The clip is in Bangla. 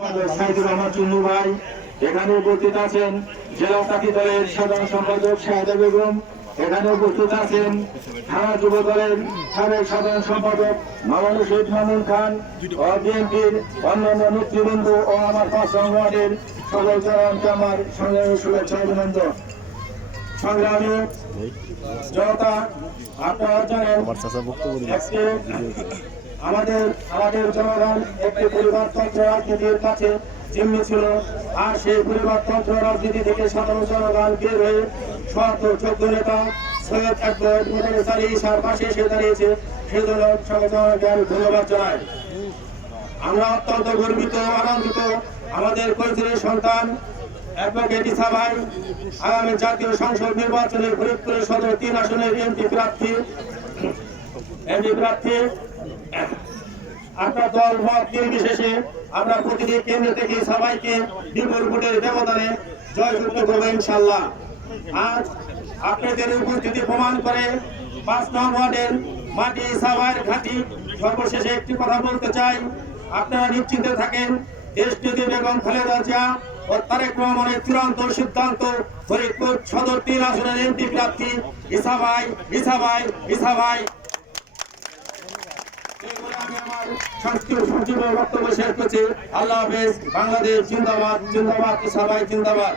সাইদুর রহমান চুন্নু ভাই এখানে উপস্থিত আছেন। জেলা সাথী দলের সাধারণ সম্পাদক শাহেদা বেগম এখানে উপস্থিত আছেন। থানা যুব দলের সাবেক সাধারণ সম্পাদক মাওলানা শহীদ মামুন খান ও বিএনপির অন্যান্য নেতৃবৃন্দ ও আমার ৫ নং ওয়ার্ডের সকল জনগণকে আমার সংগ্রামী শুভেচ্ছা অভিনন্দন। সংগ্রামী জনতা, আপনারা জানেন আমাদের জনগণ একটি পরিবারতন্ত্র রাজনীতির কাছে জিম্মি ছিল, আর সেই পরিবারতন্ত্র রাজনীতি থেকে সাধারণ জনগণ বের হয়ে শত যোগ্য নেতা সৈয়দ আকবর ইসার পাশে এসে দাঁড়িয়েছে। সেজন্য সকল জনগণকে আমি ধন্যবাদ জানাই। আমরা অত্যন্ত গর্বিত, আনন্দিত। আমাদের কৈশোরের সন্তান অ্যাডভোকেট ইসা ভাই আগামী জাতীয় সংসদ নির্বাচনে ফরিদপুর সদর ৩ আসনের এমপি প্রার্থী। আপনার দল মত নির্বিশেষে আমরা প্রতিটি কেন্দ্র থেকে সবাইকে বিপুল ভোটের ব্যবধানে জয়যুক্ত করবো ইনশাল্লাহ। আজ আপনাদের উপস্থিতি প্রমাণ করে ৫ নং ওয়ার্ডের মাটি সাভার ঘাটি। সর্বশেষে একটি কথা বলতে চাই, আপনারা নিশ্চিন্ত থাকেন, দেশনেত্রী বেগম খালেদা জিয়া ও তারেক রহমানের চূড়ান্ত সিদ্ধান্ত ফরিদপুর সদর ৩ আসনের এমপি প্রার্থী ইসা ভাই। আমি আমার সংক্ষিপ্ত বক্তব্য শেষ করছি। আল্লাহ হাফেজ। বাংলাদেশ জিন্দাবাদ, ইসা ভাই জিন্দাবাদ।